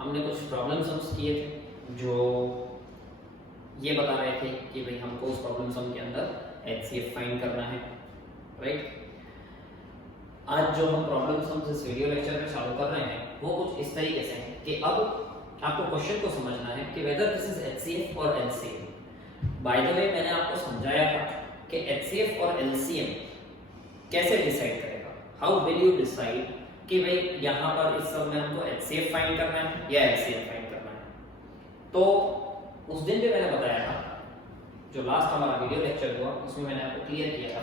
हमने कुछ problem sums किए थे जो ये बता रहे थे कि भाई हमको उस प्रॉब्लम सम के अंदर एचसीएफ फाइंड करना है, राइट। आज जो हम प्रॉब्लम सम्स इस वीडियो लेक्चर में चालू कर रहे हैं वो कुछ इस तरीके से है कि अब आपको क्वेश्चन को समझना है कि वेदर दिस इज एचसीएफ और एलसीएम। बाय द वे मैंने आपको समझाया था कि एचसीएफ और एलसीएम कैसे डिसाइड करेगा, हाउ विल यू डिसाइड कि भाई यहाँ पर इस सब में हमको एचसीएफ फाइंड करना है या एलसीएम फाइंड करना है। तो उस दिन भी मैंने बताया था, जो लास्ट हमारा वीडियो लेक्चर हुआ उसमें मैंने आपको क्लियर किया था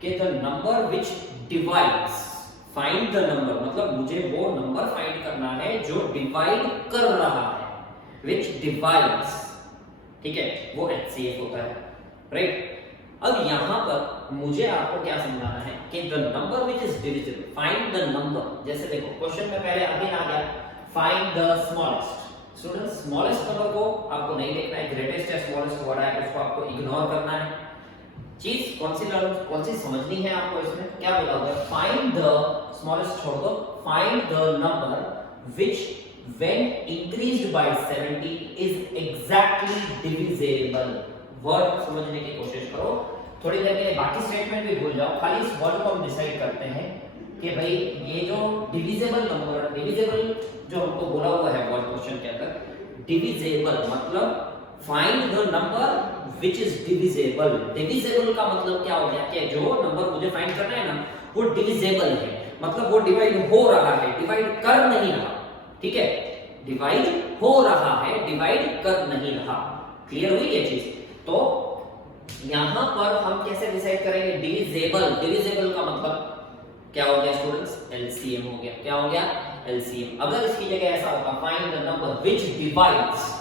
कि the number which divides, find the number मतलब मुझे वो नंबर फाइंड करना है जो डिवाइड कर रहा है, विच डिवाइड्स, ठीक है, वो एचसीएफ होता है, राइट। अब यहां पर मुझे आपको क्या समझाना है कि the number which is divisible, find the number. जैसे देखो क्वेश्चन में पहले अगेन आ गया find the smallest. Students smallest number को आपको नहीं देखना है, ग्रेटेस्ट या स्मॉलेस्ट वर्ड है उसको आपको इग्नोर करना है। चीज कौन सी समझनी है आपको, इसमें क्या बोला हुआ है, फाइंड द स्मॉलेस्ट छोड़ दो, find the number which when increased by 70 is exactly divisible. Word समझने की कोशिश करो, थोड़ी देर के लिए बाकी स्टेटमेंट भी भूल जाओ, खाली इस वर्ड को हम डिसाइड करते हैं कि भाई ये जो डिविजिबल नंबर, डिविजिबल जो हमको बोला हुआ है वर्ड क्वेश्चन के अंदर, डिविजिबल मतलब find the number which is divisible. Divisible का मतलब क्या हो गया कि जो नंबर मुझे फाइंड करना है ना वो डिविजिबल है, मतलब वो डिवाइड हो रहा है, डिवाइड कर नहीं रहा, ठीक है, डिवाइड हो रहा है, डिवाइड कर नहीं रहा। क्लियर हुई ये चीज। तो यहां पर हम कैसे डिसाइड करेंगे, डिविजिबल। डिविजिबल का मतलब क्या हो गया स्टूडेंट्स, एलसीएम हो गया। क्या हो गया, एलसीएम। अगर इसकी जगह ऐसा होगा find the number which divides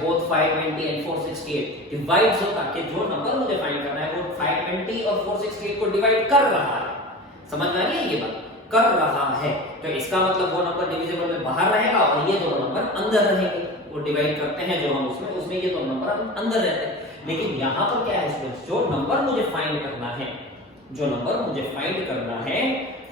both 520 and 468, divides होता कि जो नंबर मुझे फाइंड करना है वो 520 और 468 को डिवाइड कर रहा है। समझ में आ रही है ये बात, कर रहा है, तो इसका मतलब वो नंबर डिविजिबल में बाहर रहेगा और ये दोनों नंबर अंदर रहेंगे। वो डिवाइड करते हैं जो हम उसमें ये दोनों नंबर अंदर रहते हैं। लेकिन यहां पर क्या है स्टूडेंट्स, जो नंबर मुझे फाइंड करना है, जो नंबर मुझे फाइंड करना है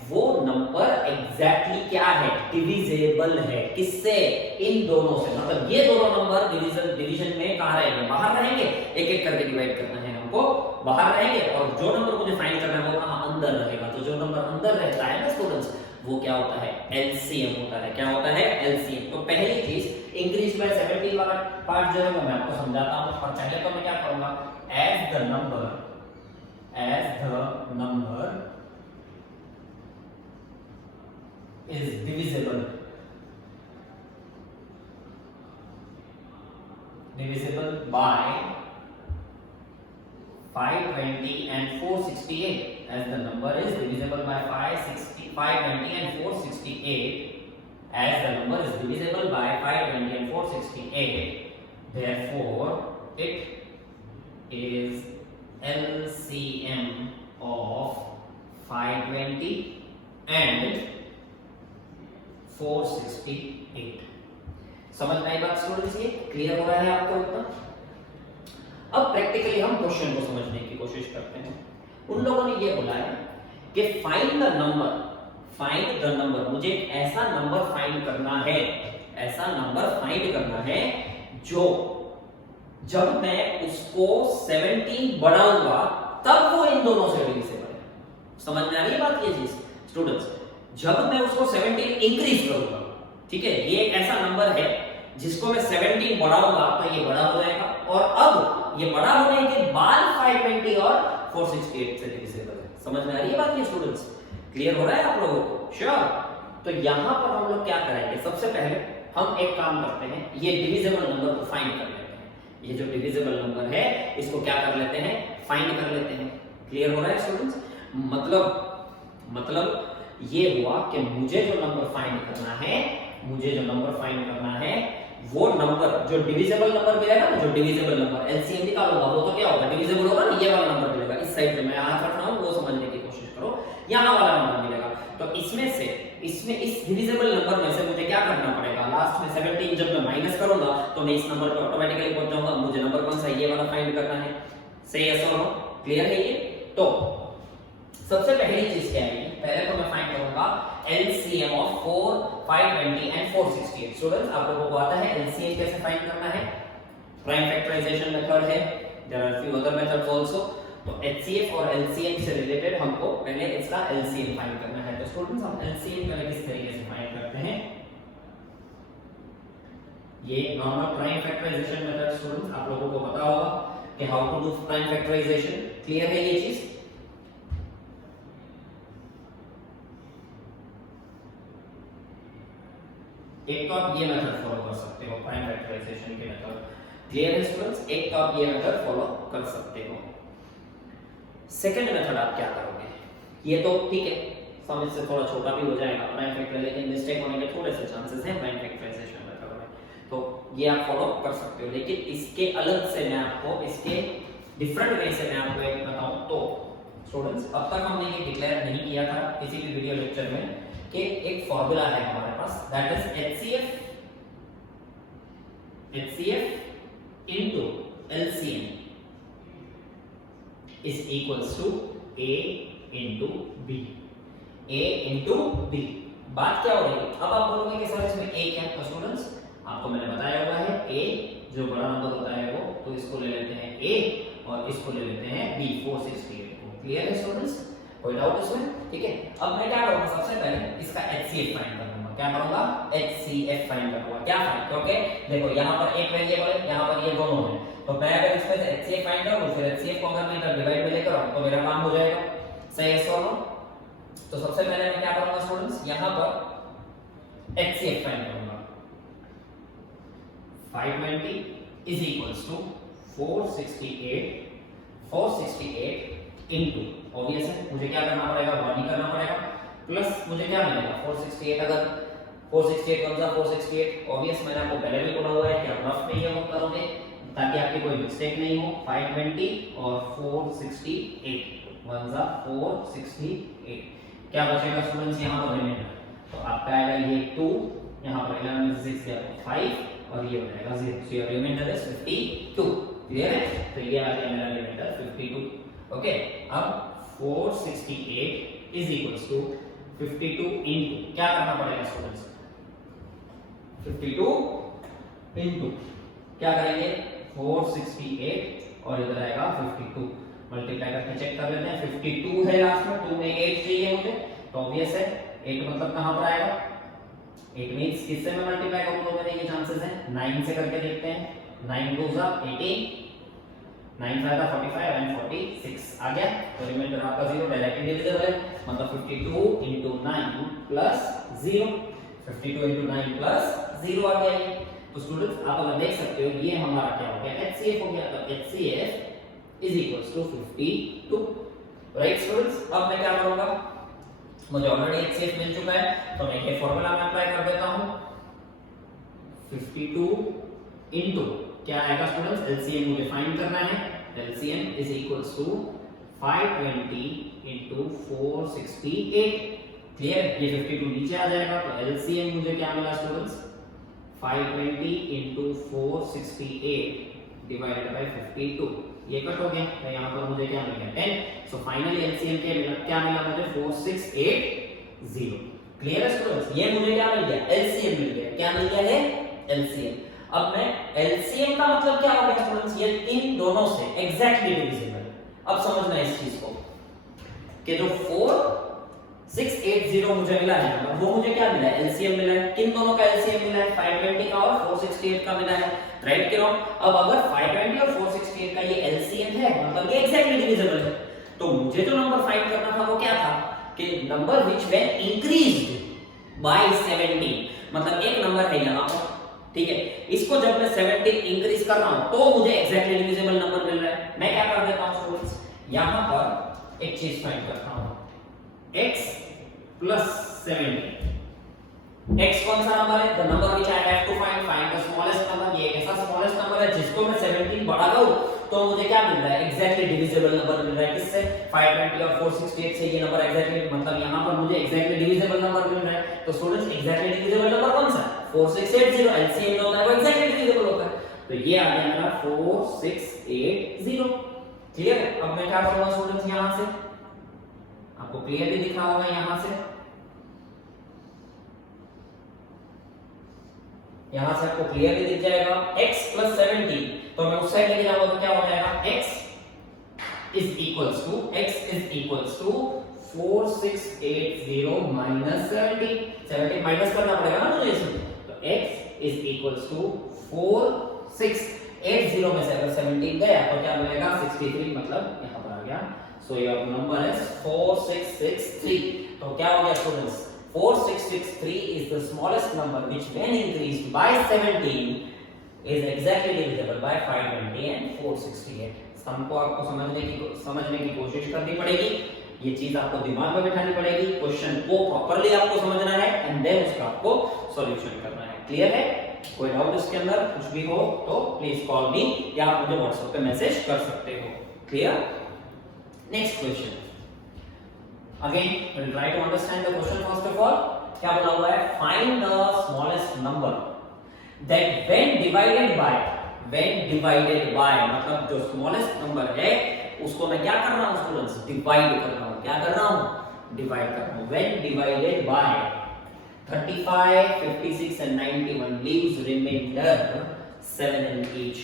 वो नंबर एग्जैक्टली क्या है, डिविजिबल है। किससे, इन दोनों से, मतलब ये दोनों नंबर डिवीजन में कहां रहेंगे, बाहर रहेंगे। एक एक करके डिवाइड करना है हमको, बाहर रहेंगे, और जो नंबर मुझे फाइंड करना है वो कहां, अंदर रहेगा। तो जो नंबर अंदर रहता है ना स्टूडेंट्स, वो क्या होता है, एलसीएम होता है। क्या होता है, एलसीएम। तो पहली चीज इंक्रीज बाय 70 वाला पार्ट जो है वो मैं आपको समझाता हूं। और पहले तो मैं क्या करूंगा, as the number is divisible by 520 and 468, as the number is divisible by 520 and 468, as the number is divisible by 520 and 468, therefore it is LCM of 520 and 468। समझ में आई बात स्टूडेंट्स, ये क्लियर हो रहा है आपको इतना। अब प्रैक्टिकली हम क्वेश्चन को समझने की कोशिश करते हैं। उन लोगों ने ये बोला है कि फाइंड द नंबर, मुझे एक ऐसा नंबर फाइंड करना है, ऐसा नंबर फाइंड करना है जो जब मैं उसको 17 बढ़ाऊंगा तब वो इन दोनों से डिविजिबल है। समझ में आ रही है बात ये चीज स्टूडेंट्स, जब मैं उसको 17 इंक्रीज करूंगा, ठीक है, ये एक ऐसा नंबर है जिसको मैं 17 बढ़ाऊंगा तो ये बड़ा हो जाएगा, और अब ये बड़ा होने के बाद 520 और 468 से डिविजिबल है। समझ में आ रही है बात ये स्टूडेंट्स, क्लियर हो रहा है आप लोगों को, श्योर। तो यहां पर हम लोग क्या करेंगे, सबसे पहले हम एक काम करते हैं, ये डिविजिबल नंबर को फाइंड कर लेते हैं। ये जो डिविजिबल नंबर है इसको क्या कर लेते हैं, फाइंड कर लेते हैं। क्लियर हो रहा है स्टूडेंट्स, मतलब ये हुआ कि मुझे जो नंबर फाइंड करना है, वो नंबर जो डिविजिबल नंबर मिलेगा ना, जो डिविजिबल नंबर एलसीएम निकालूंगा वो तो क्या होगा, डिविजिबल होगा ना, ये वाला नंबर मिलेगा। इस साइड पे मैं हाथ रख रहा हूं, वो समझने की कोशिश करो, यहां वाला नंबर मिलेगा। तो इसमें इस डिविजिबल नंबर में से मुझे क्या करना पड़ेगा, लास्ट में 17 जब मैं माइनस करूंगा तो मैं इस नंबर पे ऑटोमेटिकली पहुंच जाऊंगा। मुझे नंबर कौन सा, ये वाला फाइंड करना है। सही है, सो क्लियर है ये। तो सबसे पहली चीज क्या है, पहले तो मैं फाइंड करूंगा LCM ऑफ 4, 520 एंड 468। स्टूडेंट्स आप लोगों को आता है LCM कैसे फाइंड करना है? प्राइम फैक्टराइजेशन मेथड है, there are few other methods also. तो HCF और LCM से रिलेटेड हमको पहले इसका LCM फाइंड करना है। तो स्टूडेंट्स हम LCM पहले किस तरीके से फाइंड करते हैं? ये normal prime factorisation method students आप लोगों को पता होगा कि how to do prime factorisation. Clear है ये चीज? एक तो आप ये मेथड फॉलो कर सकते हो, प्राइम फैक्टराइजेशन के मेथड। क्लियर है स्टूडेंट्स? एक तो आप ये मेथड फॉलो कर सकते हो। सेकंड मेथड आप क्या करोगे? ये तो ठीक है, समझ से थोड़ा छोटा भी हो जाएगा प्राइम फैक्टर, लेकिन मिस्टेक होने के थोड़े से चांसेस हैं प्राइम फैक्टराइजेशन मेथड में, तो ये आप फॉलो कर सकते हो। लेकिन इसके अलग से मैं आपको, इसके डिफरेंट वे से मैं आपको एक बताऊं तो स्टूडेंट्स, अब तक हमने ये डिक्लेयर नहीं किया था किसी भी वीडियो लेक्चर में कि एक फार्मूला है हमारे पास, that is HCF into LCM is equals to A into B। A into B। बात क्या हो रही है? अब आप बोलोगे कि सर इसमें A क्या है? तो स्टूडेंट्स आपको मैंने बताया हुआ है A जो बड़ा नंबर होता है वो, तो इसको ले लेते हैं A और इसको ले लेते हैं B 468 को। क्लियर है स्टूडेंट्स? कोई डाउट इसमें? ठीक है, अब मैं क्या करूंगा, सबसे पहले इसका HCF फाइंड करूंगा। क्या करूंगा? HCF फाइंड करूंगा। क्या फाइंड? क्योंकि देखो यहां पर एक वेरिएबल है, यहां पर ये दोनों है, तो मैं अगर इसमें से HCF फाइंड करूं फिर HCF को अगर मैं इधर डिवाइड में लेकर आऊं तो मेरा काम हो जाएगा। सही है सो? तो सबसे पहले मैं क्या करूंगा स्टूडेंट्स, यहां पर HCF फाइंड करूंगा। 520 is equals to 468 into, obvious है मुझे क्या करना पड़ेगा, 1 ही करना पड़ेगा, प्लस मुझे क्या मिलेगा 468, अगर 468 कौन सा 468, ऑब्वियस मैंने आपको पहले भी बोला हुआ है कि आप रफ में ये नोट करोगे ताकि आपकी कोई मिस्टेक नहीं हो। 520 और 468 1 जा 468, क्या बचेगा स्टूडेंट्स यहां पर रिमाइंडर, तो आपका आएगा ये 2, यहां पर 11 में 6 या 5 और ये हो जाएगा 0, so your reminder is 52। Clear है? तो ये आ गया मेरा रिमाइंडर 52। ओके, अब 468 इज इक्वल्स टू 52 इनटू, क्या करना पड़ेगा स्टूडेंट्स, 52 इनटू क्या करेंगे 468 और इधर आएगा 52, मल्टीप्लाई करके चेक कर लेते हैं। 52 है लास्ट में, 2 में 8 चाहिए मुझे, तो ऑब्वियस है 8 मतलब कहां पर आएगा, 8 मींस किससे मैं मल्टीप्लाई करूंगा, मेरे ये चांसेस हैं 9 से करके देखते हैं। 9 2 जा 18, 9 5 जा 45 एंड 46 आ गया, तो रिमाइंडर आपका 0 डायरेक्टली डिविजिबल है, मतलब 52 into 9 plus 0, 52 into 9 plus 0 आ गया ये। तो स्टूडेंट्स आप अगर देख सकते हो ये हमारा क्या हो गया, HCF हो गया, तो HCF is equals to 52। Right students, अब मैं क्या करूंगा, मुझे ऑलरेडी HCF मिल चुका है, तो मैं ये फार्मूला में अप्लाई कर देता हूं। 52 इनटू क्या आएगा स्टूडेंट्स, LCM मुझे फाइंड करना है, LCM is equals to 520 into 468। Clear? ये 52 नीचे आ जाएगा, तो LCM मुझे क्या मिला स्टूडेंट्स, 520 into 468 डिवाइडेड बाय 52, ये कट हो गया, तो यहाँ पर मुझे क्या मिल गया 10। सो फाइनली LCM क्या मिला मुझे 4680। क्लियर है स्टूडेंट्स? ये मुझे क्या मिल गया, LCM मिल गया। क्या मिल गया है? LCM। अब मैं LCM का मतलब क्या हो गया स्टूडेंट्स, ये इन दोनों से एग्जैक्टली डिविजिबल। अब समझना इस चीज को कि जो 4680 मुझे मिला है, वो मुझे क्या मिला है, LCM मिला है। किन दोनों का LCM मिला है, 520 का और 468 का मिला है, राइट कि रॉन्ग? अब अगर 520 और 468 का ये LCM है, मतलब ये एग्जैक्टली डिविजिबल है, तो मुझे जो नंबर फाइंड करना था वो क्या था कि number which when increased by 17, मतलब एक नंबर है यहां पर, ठीक है, इसको जब मैं 17 इंक्रीज कर रहा हूं तो मुझे एग्जैक्टली डिविजिबल नंबर मिल रहा है। मैं क्या कर देता हूं स्टूडेंट्स, यहां पर एक चीज फाइंड करता हूं, x plus 17। x कौन सा नंबर है, the number which I have to find the smallest number. ये कैसा स्मॉलेस्ट नंबर है जिसको मैं 17 बढ़ा दूं तो मुझे क्या मिल रहा है, एग्जैक्टली डिविजिबल नंबर मिल रहा है। किससे? 520 और 468 से ये नंबर एग्जैक्टली, मतलब यहां पर मुझे एग्जैक्टली डिविजिबल नंबर मिल रहा है। तो स्टूडेंट्स एग्जैक्टली डिविजिबल नंबर कौन सा है, 4680। LCM जो होता है वो एग्जैक्टली डिविजिबल होता है, तो ये आ गया मेरा 4680। क्लियर है? अब मैं क्या करूंगा स्टूडेंट्स, यहां से क्लियरली दिख रहा होगा यहां से आपको क्लियरली दिख जाएगा x + 17, तो मैं उस साइड लेके जाऊंगा तो क्या हो जाएगा x is equals to 4680 minus 17 minus करना पड़ेगा ना मुझे इसमें, तो x is equals to 4680 में से अगर 17 गया तो क्या मिलेगा 63, मतलब यहां पर आ गया। So your number is 4663। तो क्या हो गया students, 4663 is the smallest number which when increased by 17 is exactly divisible by 520 and 468। हमको आपको समझने की कोशिश करनी पड़ेगी, ये चीज आपको दिमाग में बिठानी पड़ेगी, क्वेश्चन को प्रॉपर्ली आपको समझना है एंड देन उसका आपको सॉल्यूशन करना है। क्लियर है? कोई डाउट इसके अंदर कुछ भी हो तो प्लीज कॉल मी या आप मुझे व्हाट्सएप पे मैसेज कर सकते हो। Clear? Next question, again we'll try to understand the question first of all। क्या बोला हुआ है, find the smallest number that when divided by मतलब जो स्मॉलेस्ट नंबर है उसको मैं क्या कर रहा हूं स्टूडेंट्स, डिवाइड कर रहा हूं। क्या कर रहा हूं, डिवाइड कर रहा हूं। when divided by 35 56 and 91 leaves remainder 7 in each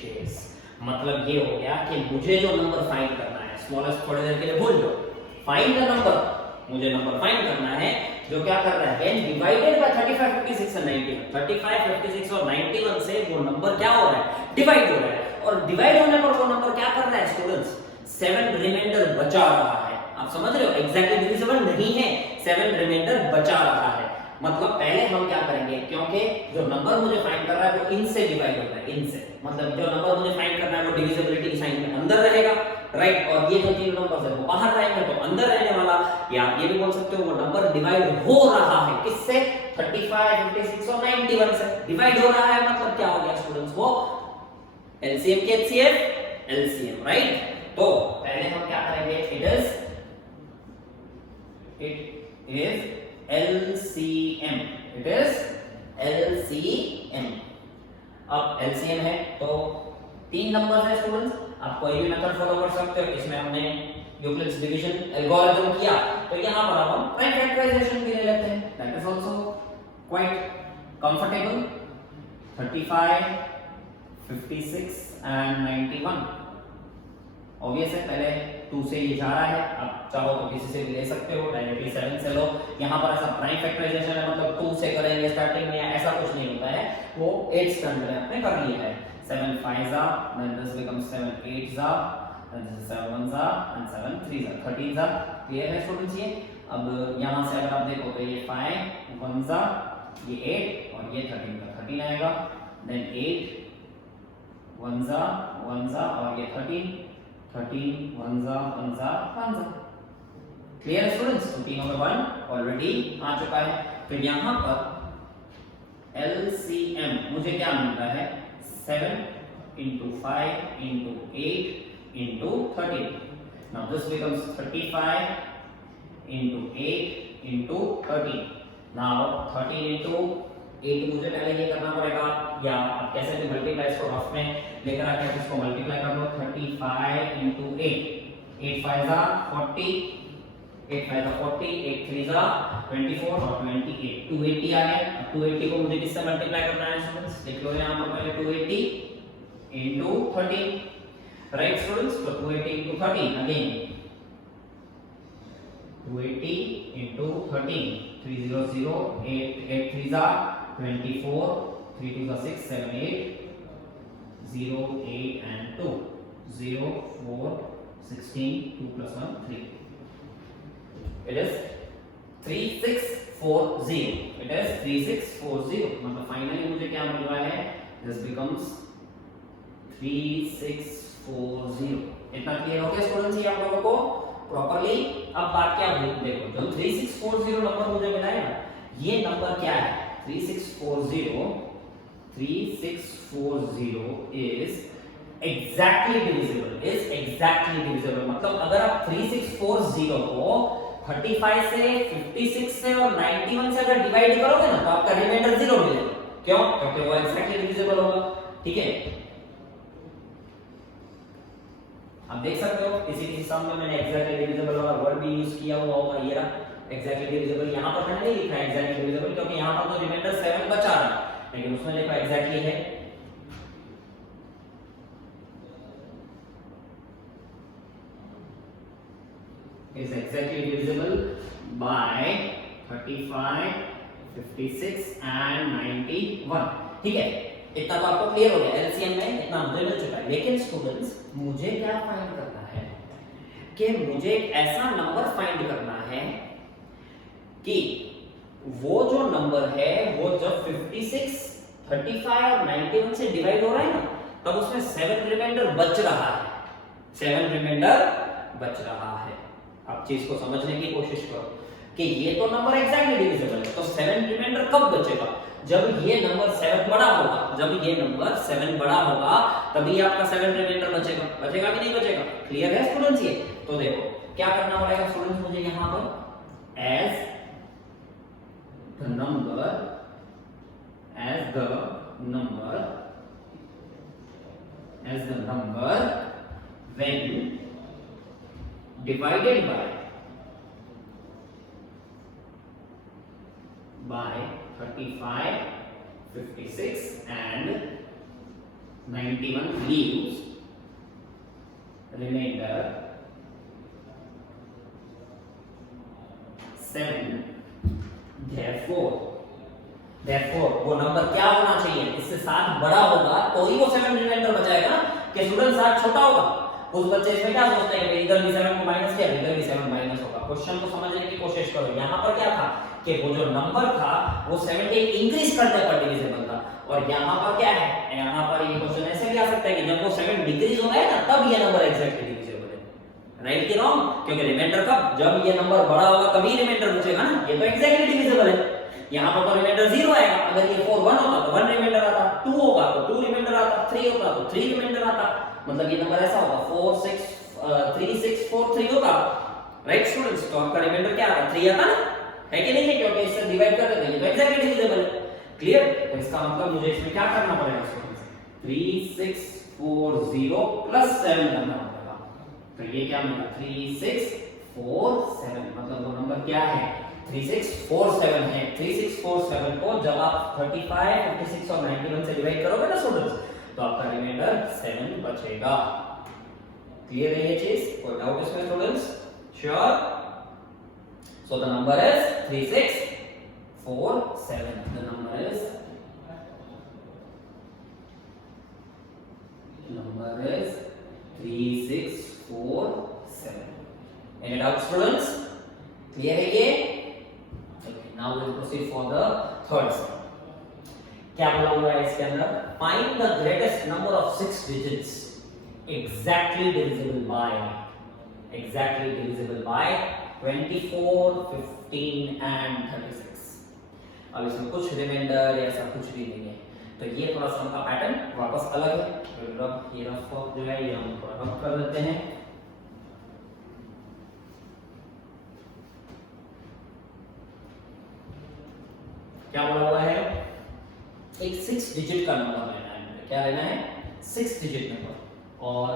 case, मतलब ये हो गया कि मुझे जो नंबर फाइंड करना है, स्मॉलेस्ट थोड़ी देर के लिए भूल जाओ, फाइंड द नंबर, मुझे नंबर फाइंड करना है जो क्या कर रहा है, when divided by 35 56 and 91, 35 56 और 91 से वो नंबर क्या हो रहा है, डिवाइड हो रहा है, और डिवाइड होने पर वो नंबर क्या कर रहा है स्टूडेंट्स, 7 रिमाइंडर बचा रहा है। आप समझ रहे हो, एग्जैक्टली डिविजिबल नहीं है, 7 रिमाइंडर बचा रहा है। मतलब पहले हम क्या करेंगे, क्योंकि जो नंबर मुझे फाइंड कर रहा है वो इनसे डिवाइड होता है, इनसे, मतलब जो नंबर मुझे फाइंड करना है वो डिविजिबिलिटी की साइन में अंदर रहेगा, राइट, और ये जो तीन नंबर्स है वो बाहर रहेंगे तो अंदर रहने वाला, या आप ये भी बोल सकते हो वो नंबर डिवाइड हो रहा है, किससे, 35 56 और 91 से डिवाइड हो रहा है, मतलब क्या हो गया स्टूडेंट्स, वो एलसीएम के एचसीएफ, एलसीएम, राइट। तो पहले हम क्या करेंगे, it is LCM, it is LCM। अब LCM है तो तीन नंबर है स्टूडेंट्स, आप कोई भी मेथड फॉलो कर सकते हो। इसमें हमने यूक्लिड्स डिवीजन एल्गोरिथम किया, तो यहां पर हम प्राइम फैक्टराइजेशन भी ले लेते हैं, that is also quite comfortable. 35 56 and 91 obvious है, पहले 2 से ये जा रहा है, आप चाहो तो किसी से भी ले सकते हो, डायरेक्टली 7 से लो। यहाँ पर ऐसा प्राइम फैक्टराइजेशन है, मतलब 2 से करेंगे स्टार्टिंग में, ऐसा कुछ नहीं होता है, वो 8 स्टैंडर्ड में आपने कर लिया है। 7 5s are, then this becomes 7 8s are, then this is 7 1s are and 7 3s are, 13s are। Clear है स्टूडेंट्स? ये अब यहाँ से अगर आप देखो तो ये 5 1s are, ये 8 और ये 13 का 13 आएगा, then 8 1s are और ये 13 1s are। Clear students? तो तीनों में 1 ऑलरेडी आ चुका है। तो यहाँ पर LCM मुझे क्या मिल रहा है, 7 into 5 into 8 into 13। Now this becomes 35 into 8 into 13। Now 13 into 8 मुझे पहले ये करना पड़ेगा, या आप कैसे भी मल्टीप्लाई इसको रफ में लेकर आके आप इसको मल्टीप्लाई कर लो। 35 into 8, 8 5s are 40, 8 5s are 40, 8 3s are 24 और 28, 280 आ गया। अब 280 को मुझे किससे मल्टीप्लाई करना है स्टूडेंट्स, देख लो यहाँ पर पहले 280 into 13, राइट स्टूडेंट्स। तो 280 into 13 again, 280 into 13, 300, 8 3s are 24, 3 2s are 6, 7 8, 0 8 and 2, 0 4 16, 2 plus 1 3। It is 3640, it is 3640, मतलब फाइनली मुझे क्या मिल रहा है, this becomes 3640। इतना क्लियर हो गया स्टूडेंट्स ये आप लोगों को प्रॉपर्ली? अब बात क्या हुई, देखो जो 3640 नंबर मुझे मिला है ना, ये नंबर क्या है, 3640 is exactly divisible, मतलब अगर आप 3640 को 35 से 56 से और 91 से अगर डिवाइड करोगे ना तो आपका रिमाइंडर 0 मिलेगा। क्यों? क्योंकि वो एक्जैक्टली डिविजिबल होगा। ठीक है, आप देख सकते हो किसी किसी सम में मैंने एग्जैक्टली डिविजिबल वाला वर्ड भी यूज किया हुआ होगा, ये रहा एग्जैक्टली डिविजिबल। यहाँ पर मैंने नहीं लिखा एग्जैक्टली डिविजिबल क्योंकि यहाँ पर तो रिमाइंडर 7 बचा रहा है, लेकिन उसमें लिखा एग्जैक्टली है। is exactly divisible by 35, 56 and 91। ठीक है, इतना तो आपको क्लियर हो गया, एलसीएम में इतना मुझे मिल चुका है। लेकिन स्टूडेंट्स मुझे क्या फाइंड करना है कि मुझे एक ऐसा नंबर फाइंड करना है कि वो जो नंबर है वो जब 56, 35 और 91 से डिवाइड हो रहा है ना, तब उसमें 7 रिमाइंडर बच रहा है, 7 रिमाइंडर बच रहा है। आप चीज को समझने की कोशिश करो कि ये तो नंबर एग्जैक्टली डिविजिबल है, तो 7 रिमाइंडर कब बचेगा? जब ये नंबर 7 बड़ा होगा, जब ये नंबर 7 बड़ा होगा तभी आपका 7 रिमाइंडर बचेगा। बचेगा कि नहीं बचेगा? क्लियर है स्टूडेंट्स? ये तो देखो क्या करना पड़ेगा स्टूडेंट्स मुझे यहां पर as the number when divided by 35, 56 and 91 leaves remainder 7। therefore वो नंबर क्या होना चाहिए? इससे 7 बड़ा होगा तो ही वो 7 रिमाइंडर बचाएगा ना, कि स्टूडेंट 7 छोटा होगा। कुछ बच्चे इसमें क्या सोचते हैं कि इधर भी 7 को माइनस किया, इधर भी 7 माइनस होगा। क्वेश्चन को समझने की कोशिश करो। यहाँ पर क्या था कि वो जो नंबर था वो 78 इंक्रीज करने पर डिविजिबल था, और यहाँ पर क्या है, यहाँ पर ये क्वेश्चन ऐसे भी आ सकता है कि जब वो 7 डिक्रीज हो रहा है ना तब ये नंबर एग्जैक्टली डिविजिबल है। राइट कि रॉन्ग? क्योंकि रिमाइंडर कब, जब ये नंबर बड़ा होगा तभी रिमाइंडर बचेगा ना, ये तो एग्जैक्टली डिविजिबल है। यहाँ पर तो रिमाइंडर 0 आएगा। अगर ये 4 1 होता तो 1 रिमाइंडर आता, 2 होगा तो 2 रिमाइंडर आता, 3 होता तो 3 रिमाइंडर आता। मतलब ये नंबर ऐसा होगा 4 6 3 6 4 3 होगा। Right students? तो आपका रिमाइंडर क्या आता? 3 आता ना, है कि नहीं है? क्योंकि इससे डिवाइड कर देते हैं तो एग्जैक्टली डिविजिबल है। क्लियर? तो इसका मतलब मुझे इसमें क्या करना पड़ेगा स्टूडेंट्स? 3 6 4 0 प्लस 7 करना पड़ेगा। तो ये क्या मिला? 3 6 4 7। मतलब वो नंबर क्या है? 3 6 4 7 है। 3 6 4 7 को जब आप 35, 56 और 91 से डिवाइड करोगे ना स्टूडेंट्स, तो आपका रिमाइंडर 7 बचेगा। क्लियर है ये चीज? कोई डाउट इसमें students? Sure? So the number is 3 6 4 7. The number is 3 6 4 7. Any doubt students? Clear है ये? Okay, now we will proceed for the third sum. क्या बोला हुआ है इसके अंदर? Find the greatest number of 6 digits exactly divisible by 24, 15 and 36। अब इसमें कुछ रिमाइंडर या ऐसा कुछ भी नहीं है, तो ये थोड़ा सा उनका पैटर्न वापस अलग है। तो ये रफ जो है ये हम थोड़ा रफ कर देते हैं। क्या बोला हुआ है? एक 6 डिजिट का नंबर लेना है। क्या लेना है? 6 डिजिट नंबर और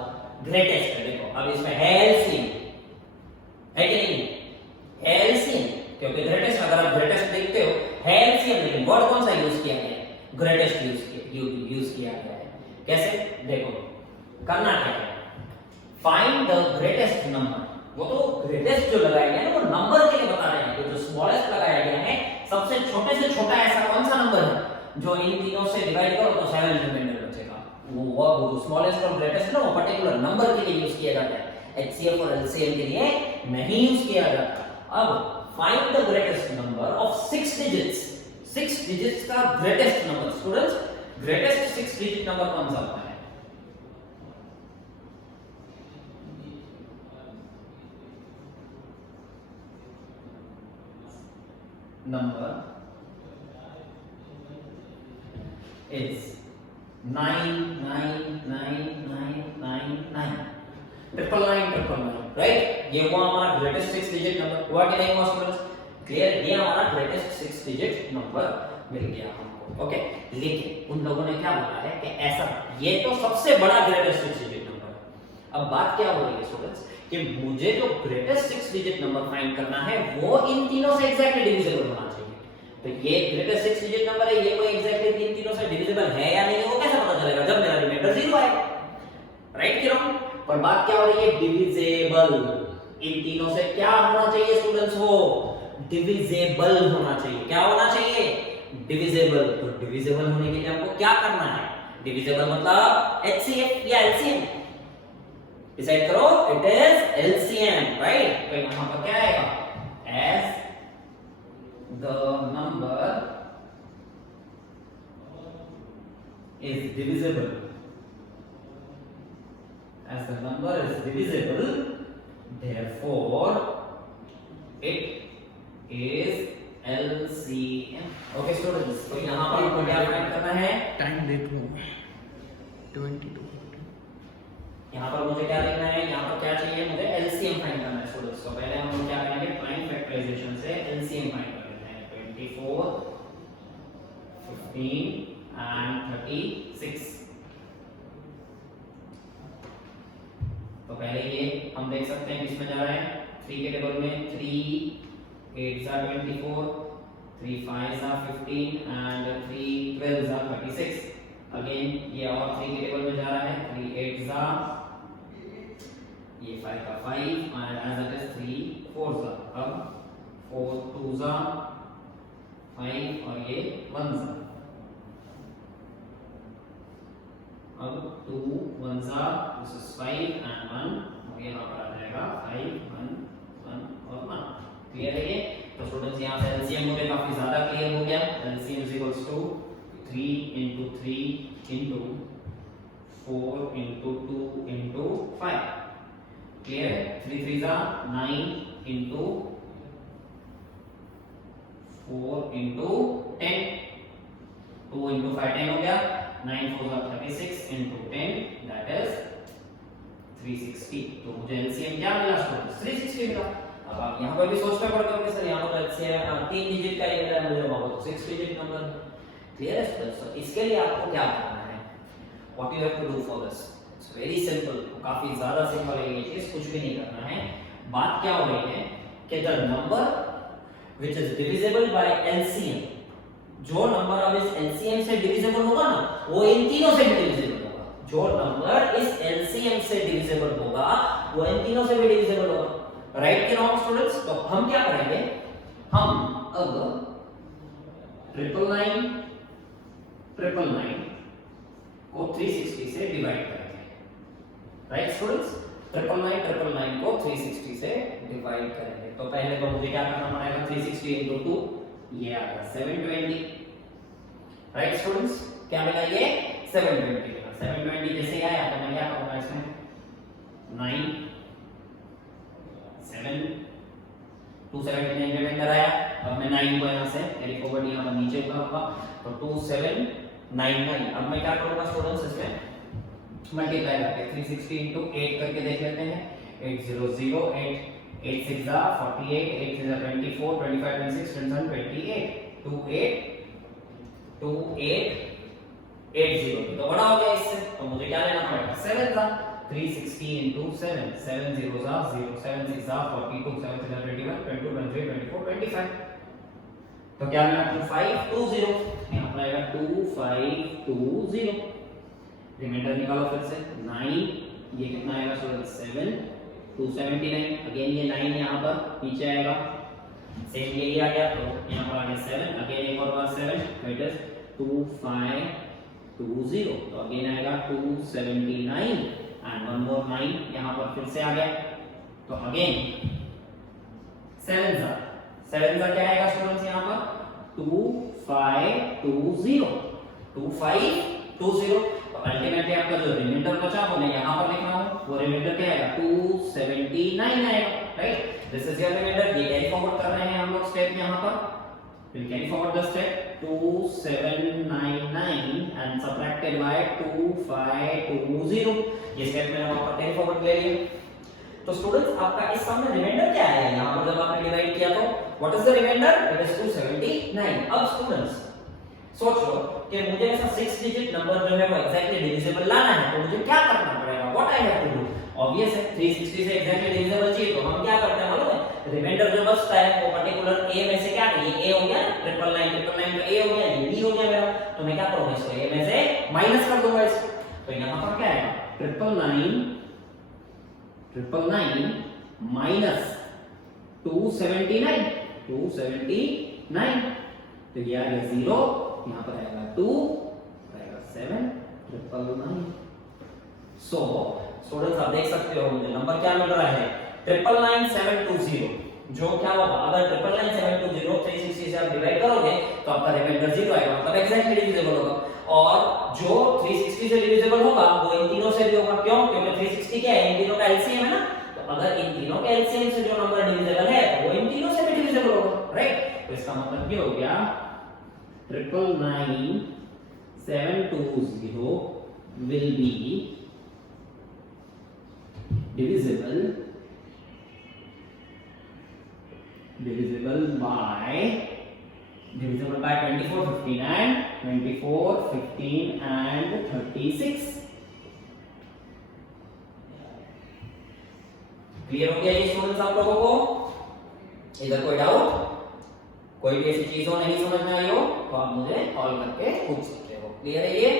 ग्रेटेस्ट है। देखो अब इसमें है एलसीएम, है कि नहीं? एलसीएम, क्योंकि ग्रेटेस्ट, अगर आप ग्रेटेस्ट देखते हो है एलसीएम, लेकिन वर्ड कौन सा यूज किया गया है? ग्रेटेस्ट यूज किया गया है। कैसे? देखो करना क्या है, फाइंड द ग्रेटेस्ट नंबर। वो तो ग्रेटेस्ट जो लगाया गया है वो नंबर के लिए बता रहे हैं। जो स्मॉलेस्ट लगाया गया है, सबसे छोटे से छोटा ऐसा कौन सा नंबर है जो इन तीनों से डिवाइड करो तो 7 रिमाइंडर बचेगा। वो स्मॉलेस्ट और ग्रेटेस्ट ना वो पर्टिकुलर नंबर के लिए यूज किया जाता है, एचसीएफ और एलसीएम के लिए नहीं यूज किया जाता। अब find the greatest number of 6 digits. 6 digits का greatest number students, greatest 6 digit number कौन सा होता है? Number is 9999999 999, right? ये हुआ हमारा ग्रेटेस्ट 6 डिजिट नंबर। हुआ कि नहीं हुआ स्टूडेंट्स? क्लियर? ये हमारा ग्रेटेस्ट 6 डिजिट नंबर मिल गया हमको। ओके, लेकिन उन लोगों ने क्या बोला है कि ऐसा, ये तो सबसे बड़ा ग्रेटेस्ट 6 डिजिट नंबर, अब बात क्या हो रही है स्टूडेंट्स कि मुझे जो ग्रेटेस्ट 6 डिजिट नंबर फाइंड करना है वो इन तीनों से एग्जैक्टली डिविजिबल होना चाहिए। तो ये ग्रेटेस्ट 6 डिजिट नंबर है, ये कोई एग्जैक्टली इन तीनों से डिविजिबल है या नहीं, वो कैसे पता चलेगा जब मेरा रिमाइंडर 0 आएगा, राइट कि रॉन्ग? पर बात क्या हो रही है, डिविजिबल। इन तीनों से क्या होना चाहिए स्टूडेंट्स, वो डिविजिबल होना चाहिए। क्या होना चाहिए, डिविजिबल। तो डिविजिबल होने के लिए हमको क्या करना है, डिविजिबल मतलब HCF या LCM, डिसाइड करो, इट इज LCM, राइट? तो यहां पर क्या आएगा, as the number is divisible, as the number is divisible, therefore it is LCM। Okay students, तो यहां पर हमको क्या फाइंड करना है, टाइम देख लो 22। यहाँ पर मुझे क्या देखना है, यहाँ पर क्या चाहिए, मुझे LCM फाइंड करना है स्टूडेंट्स। तो पहले हम लोग क्या करेंगे, प्राइम फैक्टराइजेशन से LCM फाइंड कर लेते हैं। 24, 15 एंड 36। तो पहले ये हम देख सकते हैं किसमें जा रहा है, 3 के टेबल में। 3 8s are 24, 3 5s are 15 and 3 12s are 36। Again ये और 3 के टेबल में जा रहा है। 3 8s are, ये 5 का 5 and as it is 3 4s are, अब 4 2s are 5 और ये 1s are, अब 2 1s are, this is 5 and 1 और यहाँ पर आ जाएगा 5 1 1 और 1। क्लियर है ये? तो स्टूडेंट्स यहाँ से LCM मुझे काफी ज्यादा क्लियर हो गया। LCM is equals to 3 into 3 into 4 into 2 into 5। Clear है? 3 3s are 9 into 4 into 10, 2 into 5 10 हो गया। 9 4s are 36 into 10 that is 360। तो मुझे LCM क्या मिला स्टूडेंट्स, 360 मिला। अब आप यहाँ पर भी सोचना पड़ेगा कि सर यहाँ पर LCM 3 डिजिट का ही मिला है, मुझे वहां पर 6 डिजिट नंबर। क्लियर है स्टूडेंट्स? तो इसके लिए आपको क्या करना है, what you have to do for this, it's very simple. काफी ज्यादा सिंपल है ये चीज, कुछ भी नहीं करना है। बात क्या हो रही है कि the number which is divisible by LCM, जो नंबर अब इस LCM से डिविजिबल होगा ना, वो इन तीनों से भी डिविजिबल होगा। जो नंबर इस LCM से डिविजिबल होगा वो इन तीनों से भी डिविजिबल होगा, राइट कि रॉन्ग स्टूडेंट्स? तो हम क्या करेंगे, हम अब 999 को 360 से डिवाइड करेंगे, राइट स्टूडेंट्स? 999 को 360 से डिवाइड करेंगे। तो पहले तो मुझे क्या करना पड़ेगा, 360 into 2, ये आ गया 720, राइट स्टूडेंट्स? क्या मिला, ये 720 मिला। 720 जैसे आया तो मैं क्या करूंगा, इसमें 9 7 279 रिमाइंडर आया। अब मैं 9 को यहाँ से कैरी फॉरवर्ड यहाँ पर नीचे उठाऊंगा तो 2799। अब मैं क्या करूंगा स्टूडेंट्स, इसमें मल्टीप्लाई करके 360 into 8 करके देख लेते हैं। 8 0 0 8 8 6 are 48, 8 6 are 24, 25 26 27 28, 2880। तो बड़ा हो गया इससे, तो मुझे क्या लेना पड़ेगा, 7 का 360 into 7, 7 zeros are 0, 7 6 are 42, 7 6 are 21, 22 23 24 25। तो क्या मिला, 2520। यहाँ पर आएगा 2520। रिमाइंडर निकालो फिर से। 9 ये कितना आएगा स्टूडेंट, 7 279। अगेन ये 9 यहाँ पर नीचे आएगा, सेम यही आ गया। तो यहाँ पर आ गया 7, अगेन एक और बार 7, इट इज 2520। तो अगेन आएगा 279 एंड वन मोर 9 यहाँ पर फिर से आ गया। तो अगेन 7 का क्या आएगा स्टूडेंट्स, यहाँ पर 2520 2520। तो अल्टीमेटली आपका जो रिमाइंडर बचा वो मैं यहाँ पर लिख रहा हूँ, वो रिमाइंडर क्या आएगा, 279 आएगा, right? This is your reminder. ये कैरी फॉरवर्ड कर रहे हैं हम लोग स्टेप यहाँ पर, we'll carry forward the step 2799 and subtracted by 2520। ये स्टेप मैंने वहां पर कैरी फॉरवर्ड ले लिया। तो स्टूडेंट्स आपका इस सम में रिमाइंडर क्या आया, यहां पर जब आपने डिवाइड किया तो what is the reminder, it is 279। अब स्टूडेंट्स सोच लो कि मुझे ऐसा 6 डिजिट नंबर जो है वो एग्जैक्टली डिविजिबल लाना है, तो मुझे क्या करना पड़ेगा, what I have to do. Obvious है 360 से एग्जैक्टली डिविजिबल चाहिए, तो हम क्या करते हैं मालूम है, रिमाइंडर जो बचता है वो पर्टिकुलर a में से क्या है, ये a हो गया, 999 का a हो गया, ये b हो गया मेरा, तो मैं क्या करूंगा, इसको a में से माइनस कर दूंगा इसको, तो यहां पर क्या आएगा 999 माइनस 279 तो ये आ गया 0, यहाँ पर आएगा 2, आएगा 7 999। सो स्टूडेंट्स आप देख सकते हो मुझे नंबर क्या मिल रहा है 999720, जो क्या होगा, अगर 999720 360 से आप डिवाइड करोगे तो आपका रिमाइंडर 0 आएगा, मतलब एग्जैक्टली डिविजिबल होगा, और जो 360 से डिविजिबल होगा वो इन तीनों से भी होगा, क्यों, क्योंकि 360 क्या है, इन तीनों का एलसीएम है ना, तो अगर इन तीनों के एलसीएम से जो नंबर डिविजिबल है तो वो इन तीनों से भी डिविजिबल होगा, राइट। तो इसका मतलब ये हो गया 999720 will be divisible by 24, 59, 24, 15 and 36। Clear हो गया ये स्टूडेंट्स आप लोगों को, इधर कोई डाउट, कोई भी ऐसी चीज हो नहीं समझ में आई हो तो आप मुझे कॉल करके पूछ सकते हो। क्लियर है ये,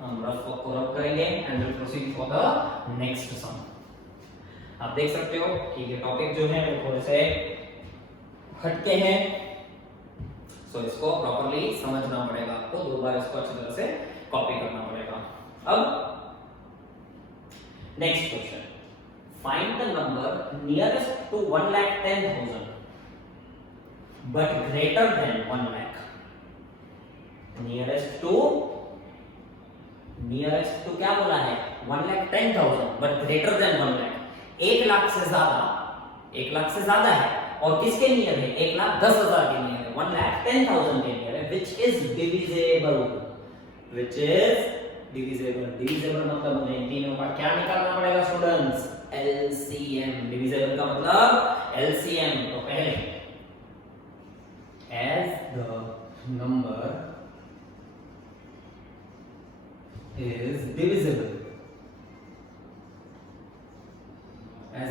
हम रफ को रफ करेंगे and will proceed for the next sum. आप देख सकते हो कि ये टॉपिक जो है वो थोड़े से हटके हैं, सो इसको प्रॉपर्ली समझना पड़ेगा आपको, दो बार इसको अच्छी तरह से कॉपी करना पड़ेगा। अब next question, find the number nearest to 1,10,000 but greater than 1 lakh। Nearest to क्या बोला है, 1,10,000 but greater than 1 lakh, 1 lakh से ज्यादा है, और किसके नियर है, 1,10,000 के नियर है, 1,10,000 के नियर है, which is divisible मतलब मुझे इन तीनों का क्या निकालना पड़ेगा स्टूडेंट्स, LCM। डिविजिबल का मतलब LCM। तो पहले as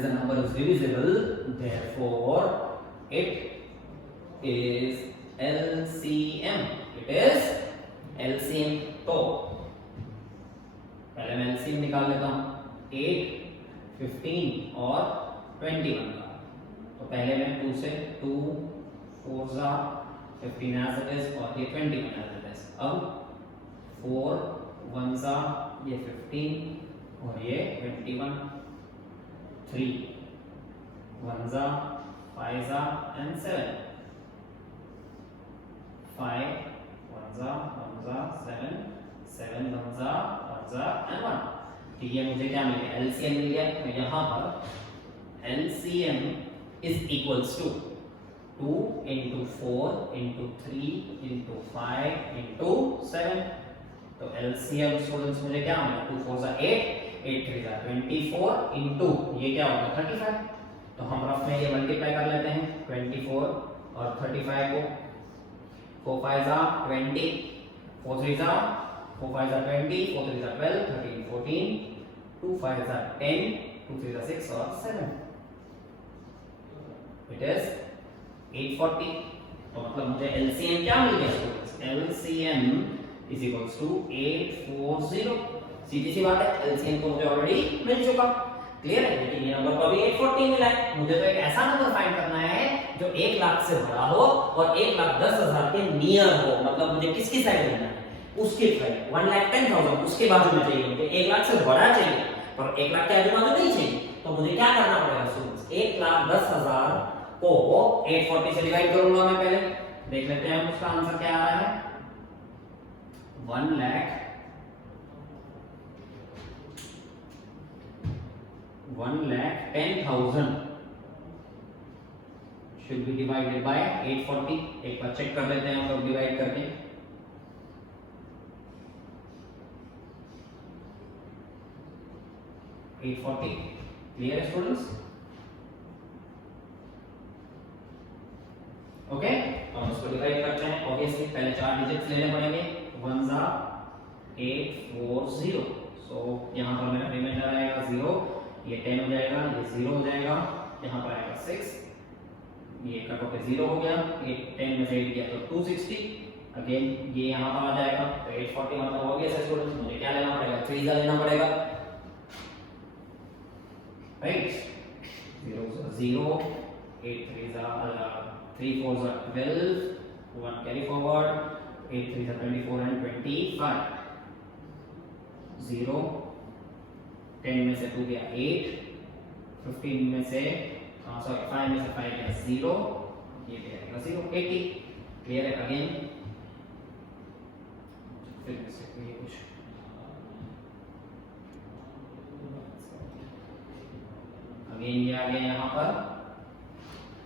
the number is divisible, therefore it is LCM। तो पहले मैं LCM निकाल लेता हूं, 8, 15 और 21 का। तो पहले मैं 2 से 2 4 जा 15 as it is और ये 21 as it is। अब 4 1 जा ये 15 और ये 21, 3 1 जा 5 जा and 7, 5 1 जा 7, 7 1 जा and 1। तो ये मुझे क्या मिल गया, LCM मिल गया। तो यहाँ पर LCM is equals to 2 into 4 into 3 into 5 into 7। तो LCM स्टूडेंट्स मुझे क्या मिला, 2 4 जा 8, 8 3 जा 24 into ये क्या होगा 35। तो हम रफ में ये मल्टीप्लाई कर लेते हैं, 24 और 35 को, 4 5 जा 20, 4 3 जा 4 5 जा 20, 4 3 जा 12, 13 14, 2 5 जा 10, 2 3 जा 6 और 7। It is 840। तो मतलब मुझे LCM क्या मिल गया students, LCM is equals to 840। सीधी सी बात है, LCM तो मुझे ऑलरेडी मिल चुका, क्लियर है, लेकिन ये नंबर को अभी 840 मिला है। मुझे तो एक ऐसा नंबर फाइंड करना है जो 1 लाख से बड़ा हो और 1,10,000 के नियर हो, मतलब मुझे किसकी साइड लेना है, उसकी साइड, 1,10,000 उसके बाजू में चाहिए मुझे, 1 लाख से बड़ा चाहिए पर 1 लाख के आजू बाजू नहीं चाहिए। तो मुझे क्या करना पड़ेगा स्टूडेंट्स, 1,10,000 को 840 से डिवाइड करूंगा मैं, पहले देख लेते हैं उसका आंसर क्या आ रहा है। 1,10,000 should be divided by 840। एक बार चेक कर लेते हैं हम लोग डिवाइड करके। 840 क्लियर है स्टूडेंट्स, ओके। हम इसको इसको डिवाइड करते हैं ऑब्वियसली पहले 4 डिजिट्स लेने पड़ेंगे 1 ज़ा 840 सो यहाँ पर मेरा रिमाइंडर आएगा 0 ये 10 हो जाएगा ये 0 हो जाएगा यहाँ पर आएगा 6 ये कट होकर 0 हो गया ये 10 में से 8 गया तो 260 अगेन ये यहाँ पर आ जाएगा तो 840 मतलब ऑब्वियस है स्टूडेंट्स मुझे क्या लेना पड़ेगा 3 ज़ा लेना पड़ेगा राइट 0 0 8 3 ज़ा 3 4 ज़ा 12 1 कैरी फॉरवर्ड 8 3 ज़ा 24 and 25 0 10 में से 2 गया 8 15 में से सॉरी 5 में से 5 गया 0 ये भी आएगा 0 80 क्लियर है अगेन फिर में से कोई कुछ अगेन ये आ गया यहाँ पर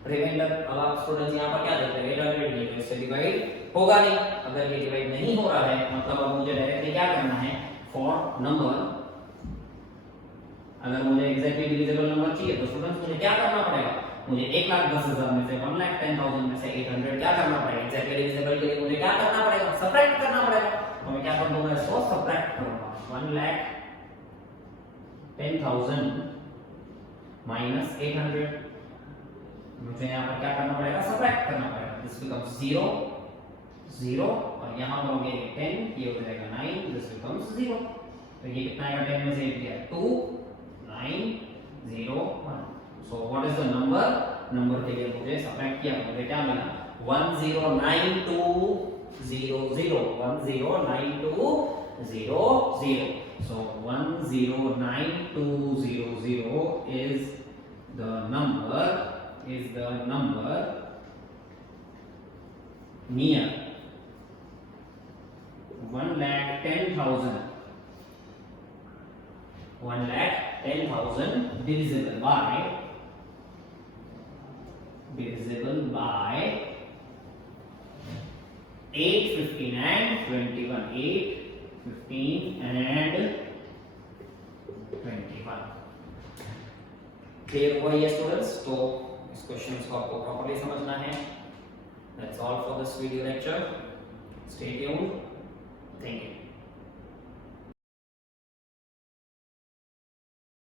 रिमाइंडर अब आप स्टूडेंट्स यहाँ पर क्या देखते हैं 800 ये इससे डिवाइड होगा नहीं अगर ये डिवाइड नहीं हो रहा है मतलब अब मुझे डायरेक्टली क्या करना है फॉर नंबर अगर मुझे एग्जैक्टली डिविजिबल नंबर चाहिए तो स्टूडेंट्स मुझे क्या करना पड़ेगा मुझे 1,10,000 में से 1,10,000 में से 800 क्या करना पड़ेगा एग्जैक्टली डिविजिबल के लिए मुझे क्या करना पड़ेगा सबट्रैक्ट करना पड़ेगा तो मैं क्या कर दूंगा इसको सबट्रैक्ट करूंगा 1,10,000 माइनस 800 मुझे यहाँ पर क्या करना पड़ेगा सबट्रैक्ट करना पड़ेगा दिस बिकम्स 0 0 और यहाँ पर होंगे 10 ये हो जाएगा 9 दिस बिकम्स 0 तो ये कितना आएगा 10 में से 8 गया 2 9 0 1 so what is the number के लिए मुझे सबट्रैक्ट किया मुझे क्या मिला 109200 109200 so 109200 is the number near 1,10,000 divisible by 8, 15 and 21 8, 15 and 21 clear हुआ ये स्टूडेंट्स तो इस क्वेश्चन को आपको प्रॉपर्ली समझना है that's all for this video lecture stay tuned thank you